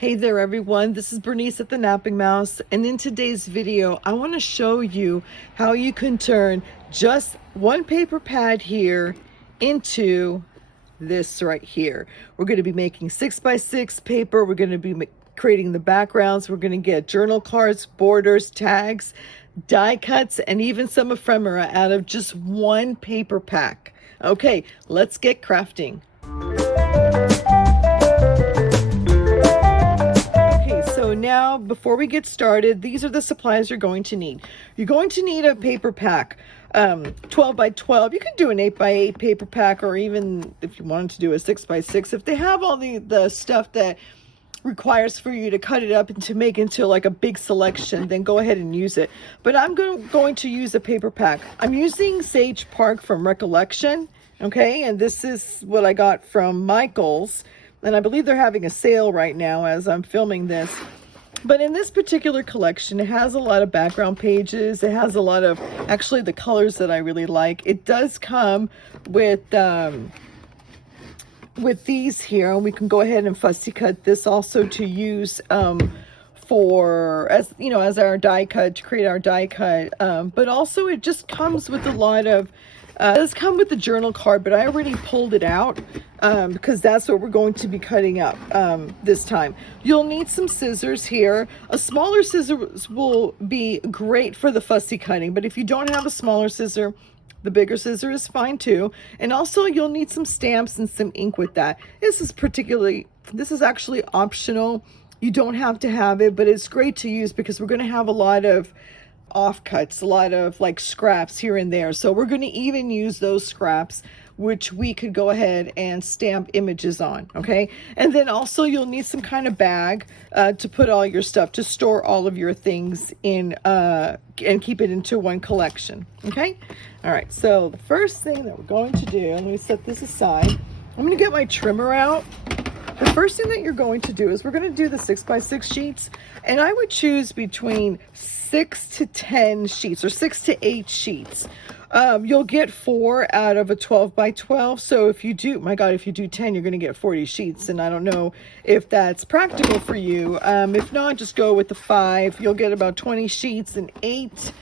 Hey there everyone, this is Bernice at the Napping Mouse, and in today's video I want to show you how you can turn just one paper pad here into this right here. We're going to be making 6x6 paper. We're going to be creating the backgrounds. We're going to get journal cards, borders, tags, die cuts, and even some ephemera out of just one paper pack. Okay, let's get crafting. So now, before we get started, these are the supplies you're going to need. You're going to need a paper pack, 12 by 12. You can do an 8 by 8 paper pack, or even if you wanted to do a 6 by 6. If they have all the stuff that requires for you to cut it up and to make into like a big selection, then go ahead and use it. But I'm going to use a paper pack. I'm using Sage Park from Recollection, okay? And this is what I got from Michael's. And I believe they're having a sale right now as I'm filming this. But in this particular collection, it has a lot of background pages. It has a lot of, actually, the colors that I really like. It does come with these here. And we can go ahead and fussy cut this also to use as our die cut, to create our die cut. But also it just comes with a lot of, it does come with the journal card, but I already pulled it out because that's what we're going to be cutting up this time. You'll need some scissors here. A smaller scissors will be great for the fussy cutting, but if you don't have a smaller scissor, the bigger scissor is fine too. And also you'll need some stamps and some ink with that. This is actually optional. You don't have to have it, but it's great to use because we're going to have a lot of offcuts, a lot of like scraps here and there. So we're going to even use those scraps, which we could go ahead and stamp images on. Okay. And then also you'll need some kind of bag to put all your stuff, to store all of your things in and keep it into one collection. Okay. All right. So the first thing that we're going to do, let me set this aside. I'm going to get my trimmer out. The first thing that you're going to do is we're going to do the 6x6 sheets, and I would choose between 6 to 10 sheets or 6 to 8 sheets. You'll get 4 out of a 12 by 12. So if you do, my God, if you do 10, you're going to get 40 sheets. And I don't know if that's practical for you. If not, just go with the 5. You'll get about 20 sheets, and 8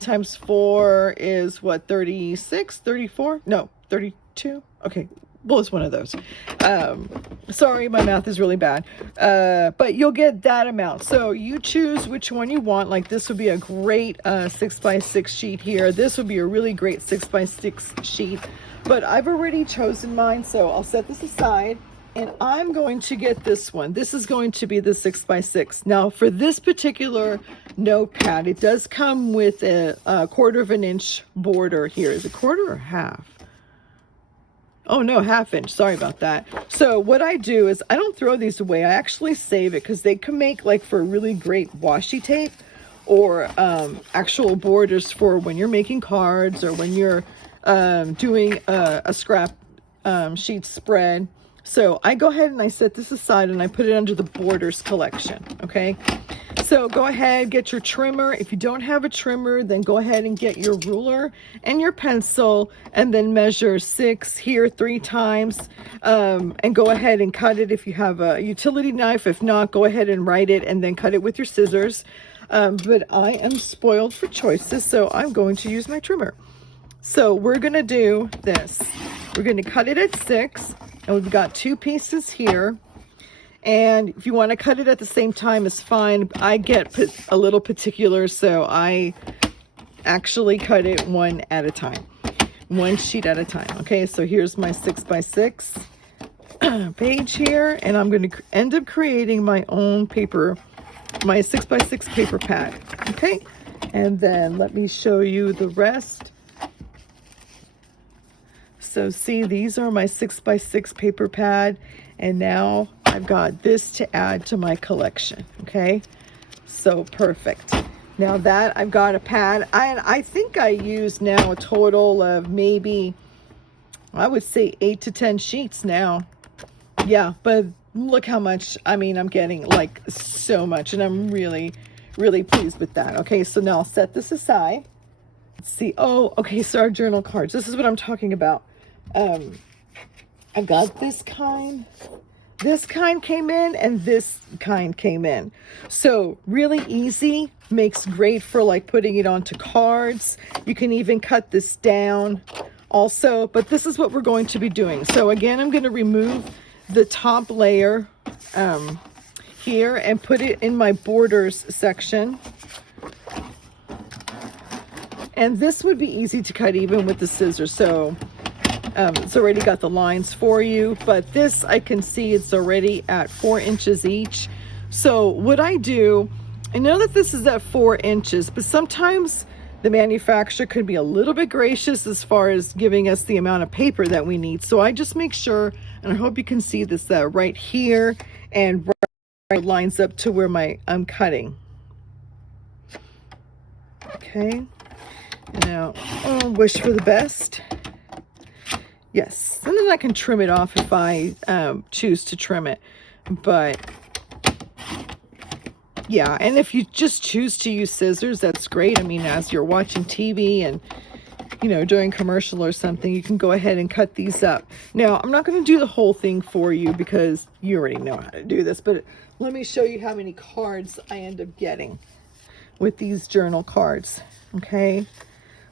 times 4 is what, 36, 34? No, 32. Okay. Well, it's one of those. Sorry, my math is really bad. But you'll get that amount. So you choose which one you want. Like this would be a great 6x6 sheet here. This would be a really great 6x6 sheet. But I've already chosen mine, so I'll set this aside. And I'm going to get this one. This is going to be the 6x6. Now, for this particular notepad, it does come with a 1/4 of an inch border here. Is it 1/4 or half? Oh no, 1/2 inch. Sorry about that. So what I do is I don't throw these away. I actually save it because they can make like for really great washi tape or actual borders for when you're making cards or when you're doing a scrap sheet spread. So I go ahead and I set this aside and I put it under the borders collection. Okay. So go ahead, get your trimmer. If you don't have a trimmer, then go ahead and get your ruler and your pencil and then measure 6 here 3 times and go ahead and cut it if you have a utility knife. If not, go ahead and write it and then cut it with your scissors. But I am spoiled for choices, so I'm going to use my trimmer. So we're going to do this. We're going to cut it at 6, and we've got 2 pieces here. And if you want to cut it at the same time, it's fine. I get a little particular, so I actually cut it one at a time, one sheet at a time. Okay, so here's my 6x6 page here, and I'm going to end up creating my own paper, my 6x6 paper pad. Okay, and then let me show you the rest. So see, these are my 6x6 paper pad, and now I've got this to add to my collection. Okay, so perfect. Now that I've got a pad, I think I use now a total of maybe, I would say 8 to 10 sheets now. Yeah, but look how much, I mean, I'm getting like so much, and I'm really, really pleased with that. Okay, so now I'll set this aside. Let's see. Oh, okay, so our journal cards. This is what I'm talking about. I got this kind this kind came in and this kind came in. So really easy, makes great for like putting it onto cards. You can even cut this down also, but this is what we're going to be doing. So again, I'm going to remove the top layer here and put it in my borders section. And this would be easy to cut even with the scissors. So it's already got the lines for you, but this I can see it's already at 4 inches each. So what I do, I know that this is at 4 inches, but sometimes the manufacturer could be a little bit gracious as far as giving us the amount of paper that we need. So I just make sure, and I hope you can see this, that right here and right lines up to where I'm cutting. Okay. Now, wish for the best. Yes, and then I can trim it off if I choose to trim it. But yeah, and if you just choose to use scissors, that's great. I mean, as you're watching TV and, you know, doing commercial or something, you can go ahead and cut these up. Now, I'm not going to do the whole thing for you because you already know how to do this, but let me show you how many cards I end up getting with these journal cards. Okay,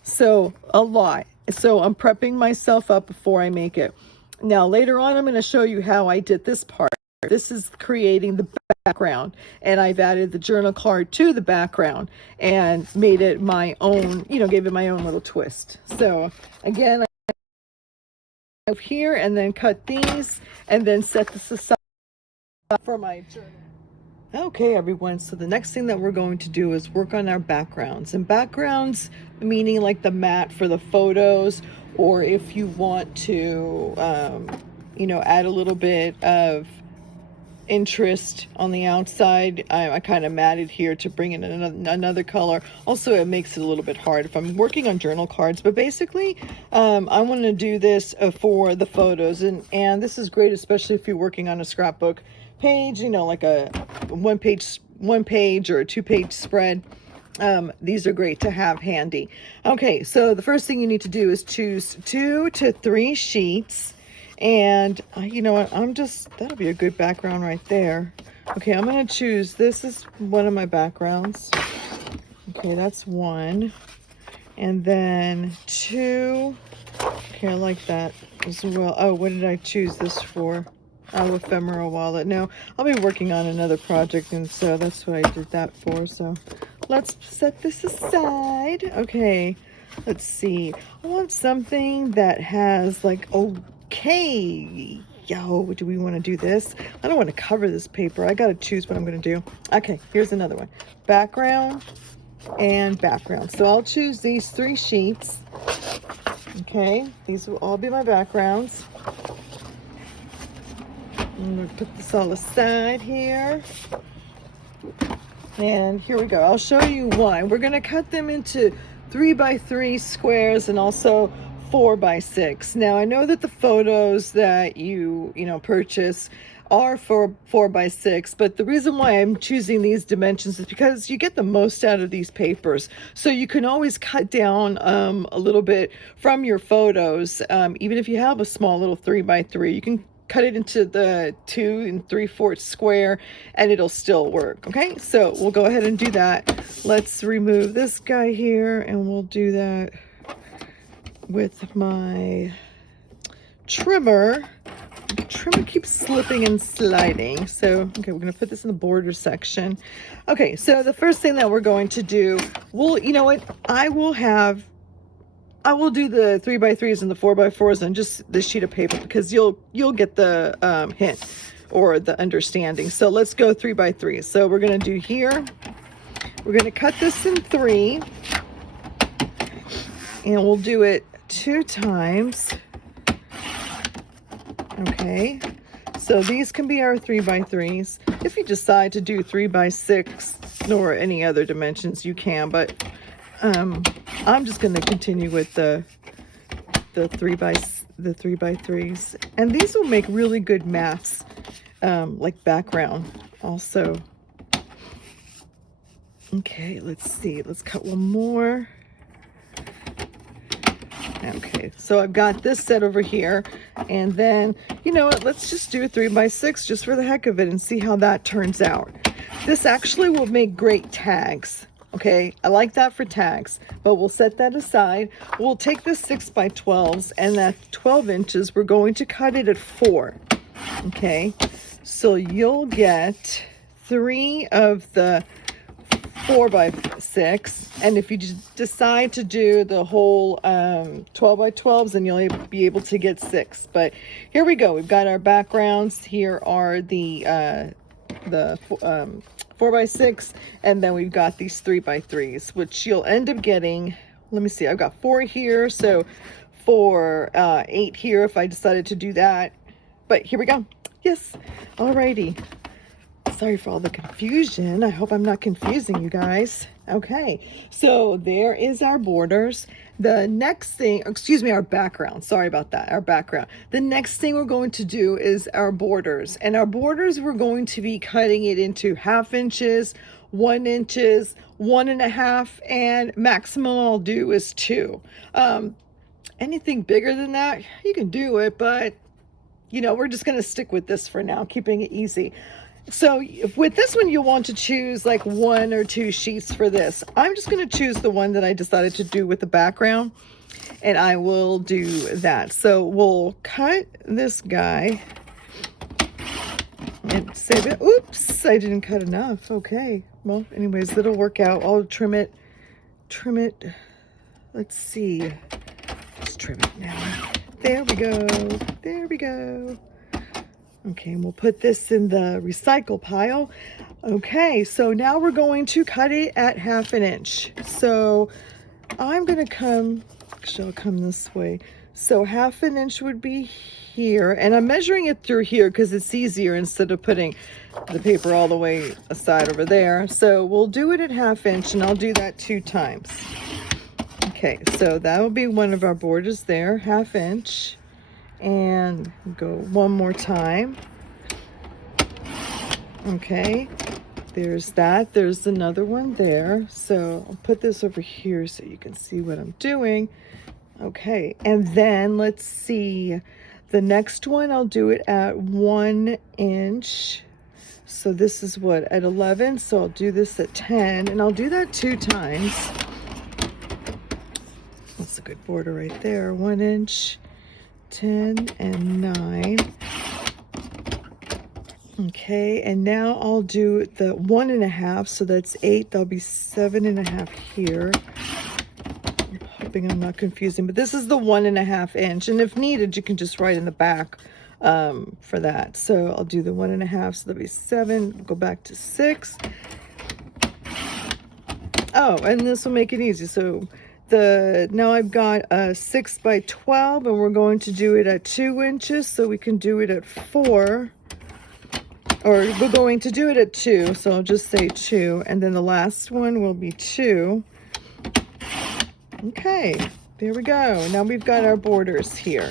so a lot. So I'm prepping myself up before I make it. Now later on I'm going to show you how I did this part. This is creating the background, and I've added the journal card to the background and made it my own, you know, gave it my own little twist. So again, I have here and then cut these and then set this aside for my journal. Okay everyone, so the next thing that we're going to do is work on our backgrounds. And backgrounds meaning like the mat for the photos, or if you want to you know, add a little bit of interest on the outside. I kind of matted here to bring in another color. Also, it makes it a little bit hard if I'm working on journal cards, but basically I want to do this for the photos, and this is great especially if you're working on a scrapbook page, you know, like a one page or a 2-page spread. These are great to have handy. Okay, so the first thing you need to do is choose 2 to 3 sheets, and you know what, that'll be a good background right there. Okay, I'm going to choose, this is one of my backgrounds. Okay, that's 1, and then 2. Okay, I like that as well. Oh, what did I choose this for? Oh, ephemera wallet. No, I'll be working on another project, and so that's what I did that for. So let's set this aside. Okay, let's see. I want something that has like, okay, yo, do we want to do this? I don't want to cover this paper. I got to choose what I'm going to do. Okay, here's another one. Background and background. So I'll choose these 3 sheets. Okay, these will all be my backgrounds. I'm going to put this all aside here. And here we go. I'll show you why. We're going to cut them into 3x3 squares and also 4x6. Now, I know that the photos that you purchase are for 4x6, but the reason why I'm choosing these dimensions is because you get the most out of these papers. So you can always cut down a little bit from your photos. Even if you have a small little 3x3, you can cut it into the 2 3/4 square and it'll still work. Okay, so we'll go ahead and do that. Let's remove this guy here, and we'll do that with my trimmer. The trimmer keeps slipping and sliding. So, okay, we're going to put this in the border section. Okay, so the first thing that we're going to do, you know what, I will do the 3x3s and the 4x4s on just this sheet of paper, because you'll get the hint or the understanding. So let's go 3x3. So we're going to do here, we're going to cut this in 3, and we'll do it 2 times. Okay, so these can be our 3x3s. If you decide to do 3x6 or any other dimensions, you can, but I'm just going to continue with the 3x3s, and these will make really good mats, like background also. Okay, let's see, let's cut one more. Okay, so I've got this set over here, and then, you know what, let's just do a 3x6 just for the heck of it and see how that turns out. This actually will make great tags. Okay, I like that for tags, but we'll set that aside. We'll take this 6x12s, and that 12 inches, we're going to cut it at 4. Okay, so you'll get 3 of the 4x6, and if you decide to do the whole 12x12s, then you'll be able to get 6. But here we go. We've got our backgrounds. Here are the 4x6, and then we've got these 3x3s, which you'll end up getting. Let me see, I've got 4 here, so 8 here if I decided to do that. But here we go. Yes, alrighty. Sorry for all the confusion. I hope I'm not confusing you guys. Okay, so there is our borders. The next thing, excuse me, our background. Sorry about that, our background. The next thing we're going to do is our borders. And our borders, we're going to be cutting it into 1/2 inches, 1 inches, 1.5, and maximum I'll do is 2. Anything bigger than that, you can do it, but you know, we're just gonna stick with this for now, keeping it easy. So with this one, you'll want to choose like 1 or 2 sheets for this. I'm just going to choose the one that I decided to do with the background, and I will do that. So we'll cut this guy and save it. Oops, I didn't cut enough. Okay, well, anyways, it'll work out. I'll trim it. Let's see. Let's trim it now. There we go. There we go. Okay, and we'll put this in the recycle pile. Okay, so now we're going to cut it at 1/2 inch. So I'm gonna come, actually I'll come this way. So 1/2 inch would be here, and I'm measuring it through here because it's easier instead of putting the paper all the way aside over there. So we'll do it at 1/2 inch, and I'll do that 2 times. Okay, so that will be one of our borders there, 1/2 inch. And go one more time. Okay, there's that. There's another one there. So I'll put this over here so you can see what I'm doing. Okay, and then let's see. The next one, I'll do it at 1 inch. So this is what, at 11? So I'll do this at 10, and I'll do that 2 times. That's a good border right there. 1 inch. 10 and 9. Okay, and now I'll do the 1.5, so that's 8. That'll be 7.5 here. I'm hoping I'm not confusing, but this is the 1.5 inch, and if needed, you can just write in the back for that. So I'll do the 1.5, so that'll be 7. Go back to 6. Oh, and this will make it easy. So now I've got a 6x12, and we're going to do it at 2 inches, so we can do it at 4, or we're going to do it at 2, so I'll just say 2, and then the last one will be 2. Okay, there we go. Now we've got our borders here.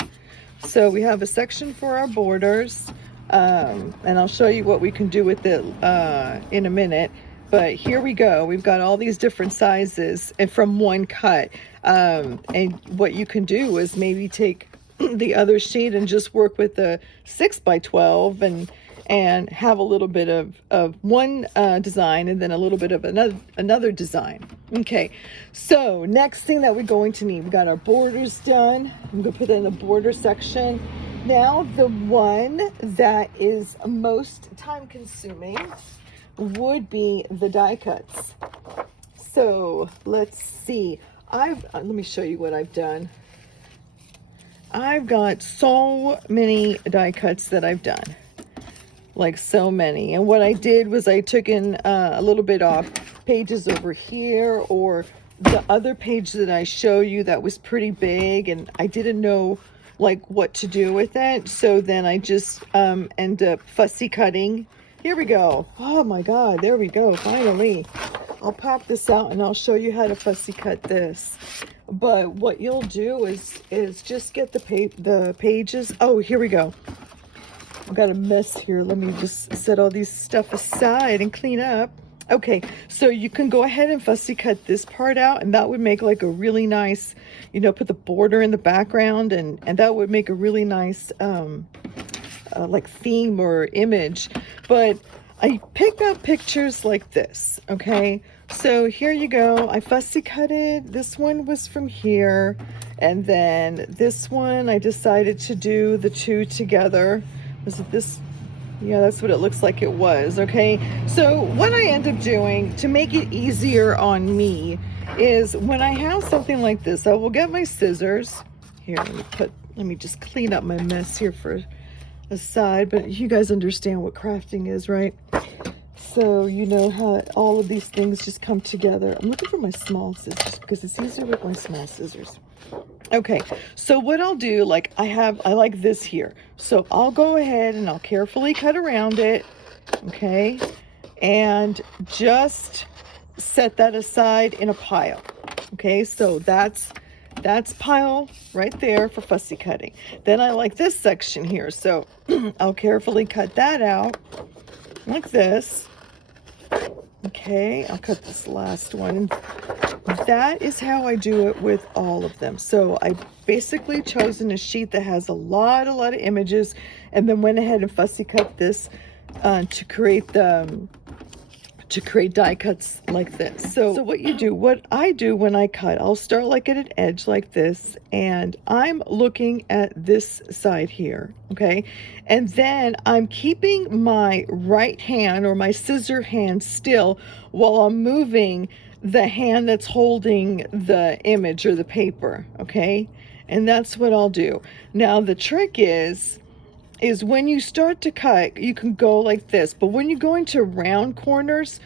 So we have a section for our borders, and I'll show you what we can do with it in a minute. But here we go. We've got all these different sizes and from one cut. And what you can do is maybe take the other sheet and just work with the 6x12 and have a little bit of one design and then a little bit of another design. Okay, so next thing that we're going to need, we got our borders done. I'm gonna put that in the border section. Now the one that is most time consuming would be the die cuts. So let's see. Let me show you what I've done. I've got so many die cuts that I've done, like so many. And what I did was I took in a little bit off pages over here, or the other page that I show you that was pretty big, and I didn't know like what to do with it. So then I just end up fussy cutting. Here we go. Oh my God, there we go, finally. I'll pop this out and I'll show you how to fussy cut this. But what you'll do is just get the pages. Oh, here we go. I've got a mess here. Let me just set all these stuff aside and clean up. Okay, so you can go ahead and fussy cut this part out, and that would make like a really nice, you know, put the border in the background, and that would make a really nice like theme or image. But I picked out pictures like this. Okay, so here you go. I fussy cut it. This one was from here, and then this one I decided to do the two together. Was it this? Yeah, that's what it looks like it was. Okay, so what I end up doing to make it easier on me is when I have something like this, I will get my scissors. Here, let me just clean up my mess here for a side, but you guys understand what crafting is, right? So you know how all of these things just come together. I'm looking for my small scissors because it's easier with my small scissors. Okay, so what I'll do, like I like this here. So I'll go ahead and I'll carefully cut around it, okay? And just set that aside in a pile. Okay, so that's pile right there for fussy cutting. Then I like this section here, so I'll carefully cut that out like this. Okay, I'll cut this last one. That is how I do it with all of them. So I basically chosen a sheet that has a lot of images, and then went ahead and fussy cut this to create die cuts like this. So what I do when I cut, I'll start like at an edge like this, and I'm looking at this side here, okay? And then I'm keeping my right hand or my scissor hand still while I'm moving the hand that's holding the image or the paper, okay? And that's what I'll do. Now the trick is when you start to cut, you can go like this, but when you're going to round corners,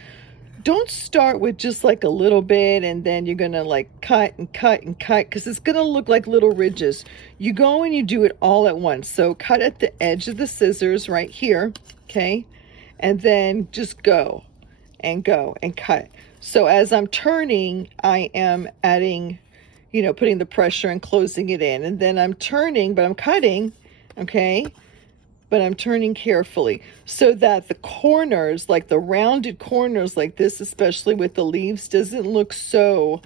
don't start with just like a little bit and then you're gonna like cut and cut and cut, because it's gonna look like little ridges. You go and you do it all at once. So cut at the edge of the scissors right here, okay? And then just go and cut. So as I'm turning, I am adding, you know, putting the pressure and closing it in, and then I'm turning, but I'm cutting, okay? But I'm turning carefully so that the corners, like the rounded corners like this, especially with the leaves, doesn't look so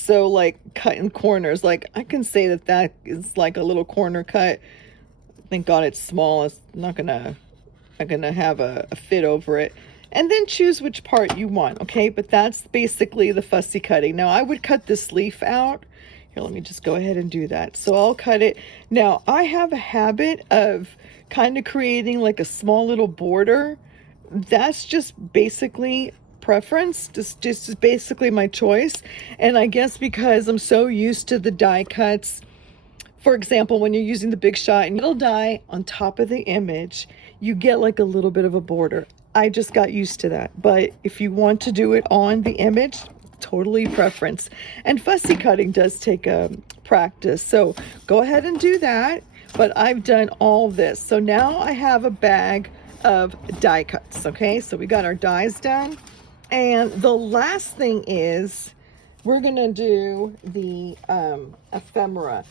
like cut in corners. Like I can say that is like a little corner cut. Thank God it's small. It's not gonna have a fit over it. And then choose which part you want, okay? But that's basically the fussy cutting. Now I would cut this leaf out. Here, let me just go ahead and do that. So I'll cut it. Now, I have a habit of kind of creating like a small little border. That's just basically preference, just basically my choice. And I guess because I'm so used to the die cuts, for example, when you're using the Big Shot and little die on top of the image, you get like a little bit of a border. I just got used to that. But if you want to do it on the image, totally preference. And fussy cutting does take practice, so go ahead and do that. But I've done all this, so now I have a bag of die cuts. Okay, so we got our dies done, and the last thing is we're gonna do the ephemera.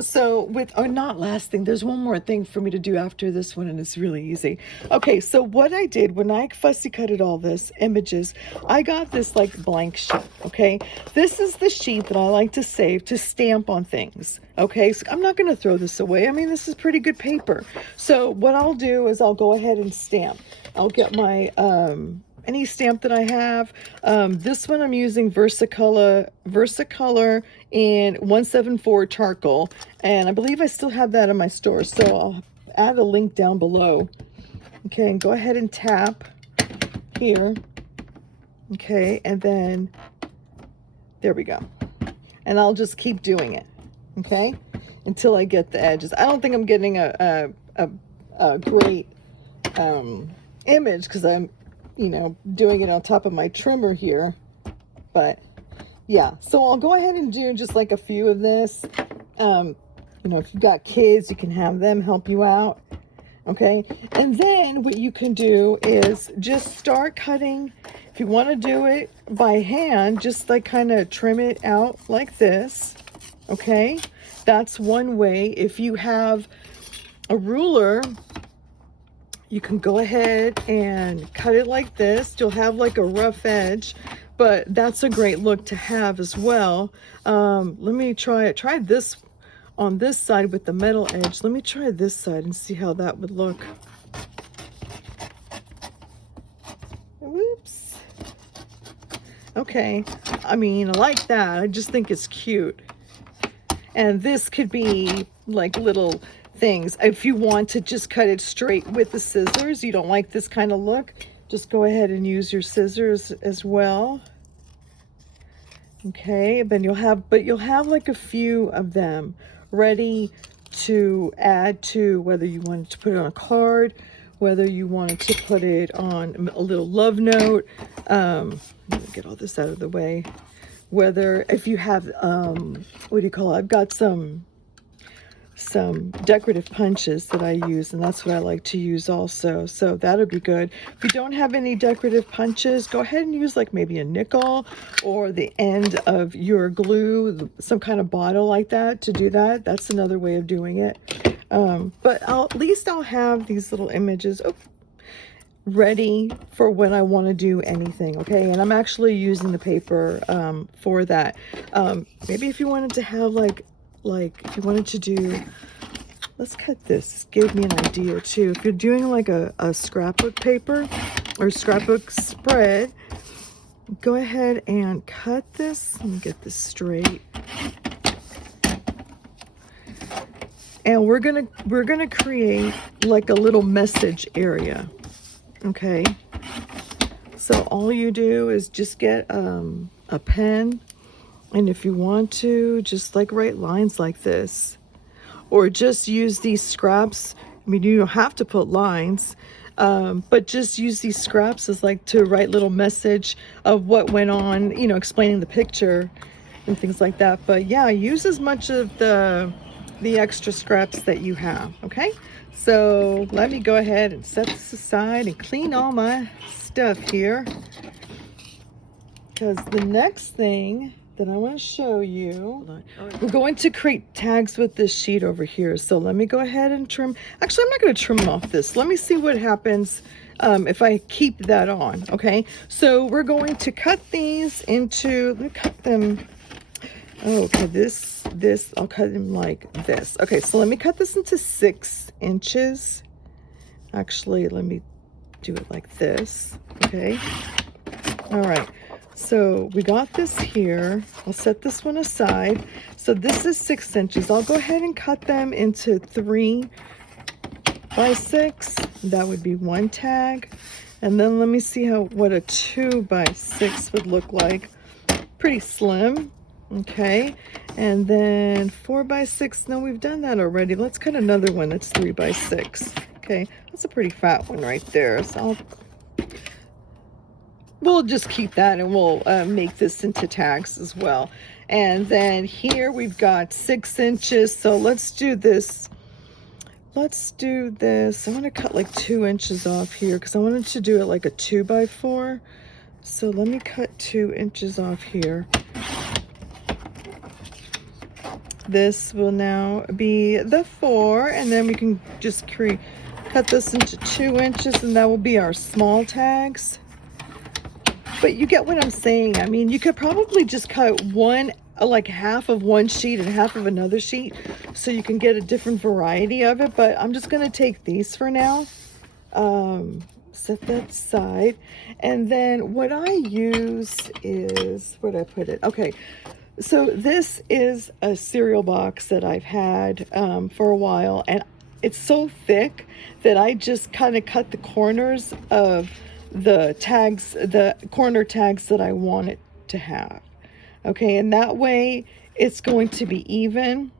So not last thing, there's one more thing for me to do after this one, and it's really easy. Okay, so what I did when I fussy cutted all this images, I got this like blank sheet, okay? This is the sheet that I like to save to stamp on things, okay? So I'm not gonna throw this away. I mean, this is pretty good paper. So what I'll do is I'll go ahead and stamp. I'll get my, any stamp that I have. This one I'm using VersaColor in 174 charcoal, and I believe I still have that in my store, so I'll add a link down below. Okay, and go ahead and tap here. Okay, and then there we go. And I'll just keep doing it, okay, until I get the edges. I don't think I'm getting a great image because I'm, you know, doing it on top of my trimmer here, but yeah. So I'll go ahead and do just like a few of this. You know, if you've got kids, you can have them help you out, okay? And then what you can do is just start cutting. If you want to do it by hand, just like kind of trim it out like this, okay? That's one way. If you have a ruler, you can go ahead and cut it like this. You'll have like a rough edge, but that's a great look to have as well. Let me try this on this side with the metal edge. Let me try this side and see how that would look. Whoops. Okay, I mean, I like that. I just think it's cute. And this could be like little things. If you want to just cut it straight with the scissors, you don't like this kind of look, just go ahead and use your scissors as well. Okay, but you'll have like a few of them ready to add to, whether you wanted to put it on a card, whether you wanted to put it on a little love note. Let me get all this out of the way. Whether if you have what do you call it? I've got some decorative punches that I use, and that's what I like to use also, so that'll be good. If you don't have any decorative punches, go ahead and use like maybe a nickel or the end of your glue, some kind of bottle like that to do that. That's another way of doing it. But at least I'll have these little images ready for when I want to do anything. Okay, and I'm actually using the paper for that. Maybe if you wanted to have like if you wanted to do, let's cut this, gave me an idea too. If you're doing like a scrapbook paper or scrapbook spread, go ahead and cut this. Let me get this straight. And we're gonna create like a little message area. Okay, so all you do is just get a pen, and if you want to, just like write lines like this, or just use these scraps. I mean, you don't have to put lines, but just use these scraps as like to write little message of what went on, you know, explaining the picture and things like that. But yeah, use as much of the extra scraps that you have. Okay, so let me go ahead and set this aside and clean all my stuff here, because the next thing that I want to show you, we're going to create tags with this sheet over here. So let me go ahead and trim. Actually, I'm not going to trim off this. Let me see what happens if I keep that on. Okay, so we're going to cut these into, let me cut them. Oh, okay, this I'll cut them like this. Okay, so let me cut this into 6 inches. Actually, let me do it like this. Okay, all right, so we got this here. I'll set this one aside. So this is 6 inches. I'll go ahead and cut them into 3 by 6. That would be one tag. And then let me see what a 2 by 6 would look like. Pretty slim. Okay, and then 4 by 6. No, we've done that already. Let's cut another one that's 3 by 6. Okay, that's a pretty fat one right there. So we'll just keep that, and we'll make this into tags as well. And then here we've got 6 inches. So let's do this. Let's do this. I want to cut like 2 inches off here because I wanted to do it like a 2 by 4. So let me cut 2 inches off here. This will now be the 4, and then we can just cut this into 2 inches, and that will be our small tags. But you get what I'm saying. I mean, you could probably just cut one, like half of one sheet and half of another sheet, so you can get a different variety of it. But I'm just going to take these for now. Set that aside. And then what I use is, where'd I put it? Okay. So this is a cereal box that I've had for a while, and it's so thick that I just kind of cut the corners of the tags, the corner tags that I want it to have. Okay, and that way it's going to be even.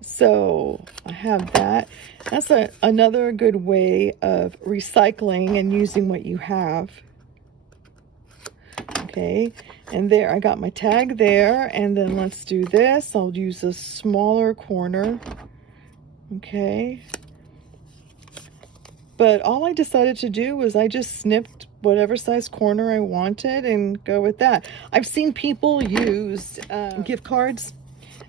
So I have that. That's another good way of recycling and using what you have. Okay, and there I got my tag there, and then let's do this. I'll use a smaller corner. Okay, but all I decided to do was I just snipped whatever size corner I wanted and go with that. I've seen people use gift cards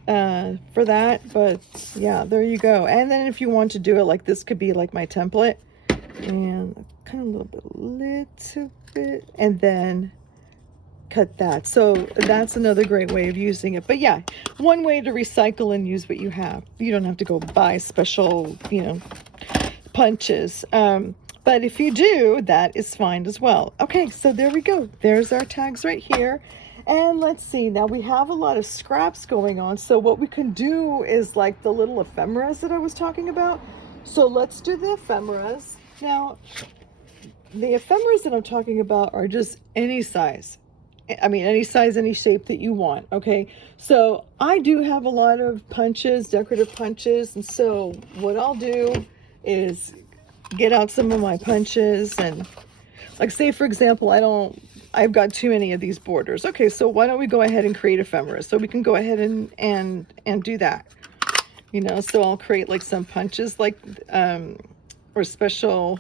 for that, but yeah, there you go. And then if you want to do it like this, could be like my template. and kind of a little bit, and then cut that. So that's another great way of using it. But yeah, one way to recycle and use what you have. You don't have to go buy special, you know, punches. But if you do, that is fine as well. Okay, so there we go. There's our tags right here. And let's see, now we have a lot of scraps going on. So what we can do is like the little ephemeras that I was talking about. So let's do the ephemeras. Now, the ephemeras that I'm talking about are just any size. I mean, any size, any shape that you want, okay? So I do have a lot of punches, decorative punches, and so what I'll do is get out some of my punches and, like, say for example, I've got too many of these borders. Okay, so why don't we go ahead and create ephemera? So we can go ahead and do that, you know? So I'll create like some punches, like, or special,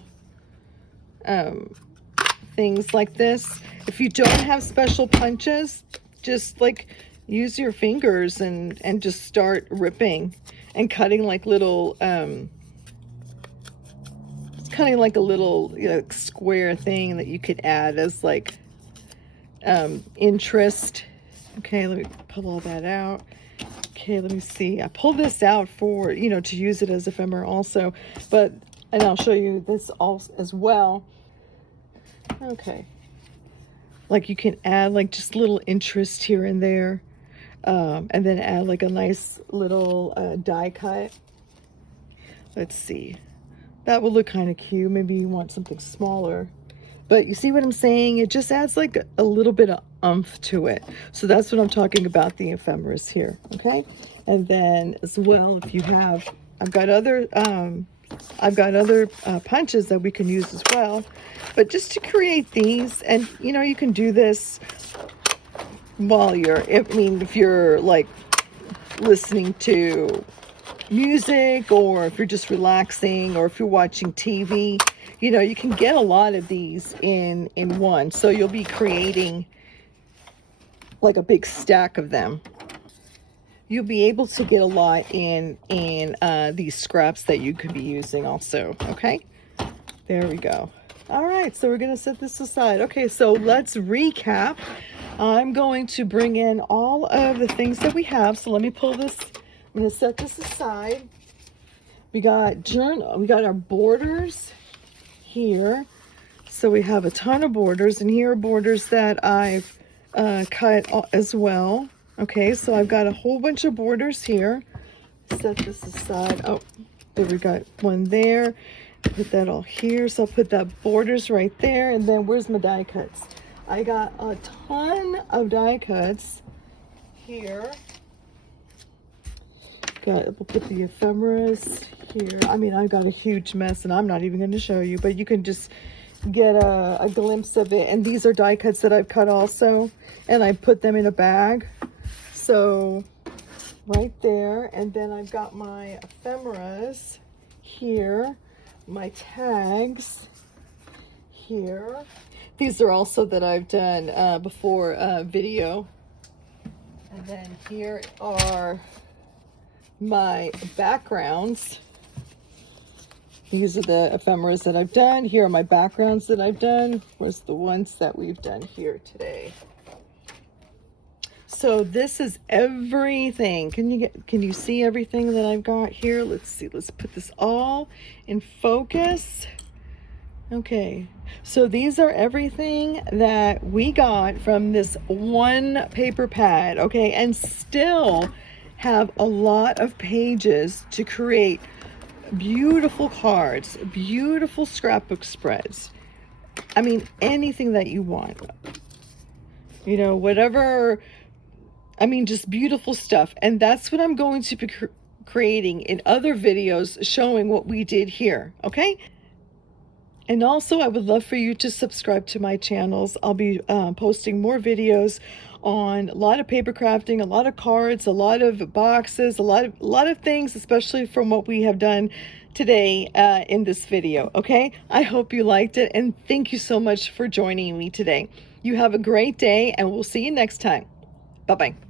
things like this. If you don't have special punches, just like use your fingers and just start ripping and cutting like little it's cutting like a little, you know, square thing that you could add as like interest. Okay, let me pull all that out. Okay, let me see. I pulled this out for, you know, to use it as ephemera also, but, and I'll show you this also as well. Okay, like you can add like just little interest here and there, and then add like a nice little die cut. Let's see, that will look kind of cute. Maybe you want something smaller, but you see what I'm saying? It just adds like a little bit of oomph to it. So that's what I'm talking about, the ephemeras here. Okay, and then as well, if you have, I've got other punches that we can use as well. But just to create these, and you know, you can do this while you're, I mean, if you're like listening to music, or if you're just relaxing, or if you're watching TV, you know, you can get a lot of these in one. So you'll be creating like a big stack of them. You'll be able to get a lot in these scraps that you could be using also. Okay, there we go. All right, so we're gonna set this aside. Okay, so let's recap. I'm going to bring in all of the things that we have. So let me pull this, I'm gonna set this aside. We got our borders here. So we have a ton of borders, and here are borders that I've cut as well. Okay, so I've got a whole bunch of borders here. Set this aside. Oh, there we got one there. Put that all here. So I'll put that borders right there. And then where's my die cuts? I got a ton of die cuts here. We'll put the ephemeras here. I mean, I've got a huge mess and I'm not even going to show you, but you can just get a glimpse of it. And these are die cuts that I've cut also, and I put them in a bag. So right there. And then I've got my ephemeras here, my tags here. These are also that I've done before video. And then here are my backgrounds. These are the ephemeras that I've done. Here are my backgrounds that I've done. Where's the ones that we've done here today? So this is everything. Can you see everything that I've got here? Let's see. Let's put this all in focus. Okay. So these are everything that we got from this one paper pad. Okay, and still have a lot of pages to create beautiful cards, beautiful scrapbook spreads. I mean, anything that you want, you know, whatever. I mean, just beautiful stuff. And that's what I'm going to be creating in other videos showing what we did here. Okay. And also, I would love for you to subscribe to my channels. I'll be posting more videos on a lot of paper crafting, a lot of cards, a lot of boxes, a lot of things, especially from what we have done today in this video. Okay, I hope you liked it, and thank you so much for joining me today. You have a great day, and we'll see you next time. Bye-bye.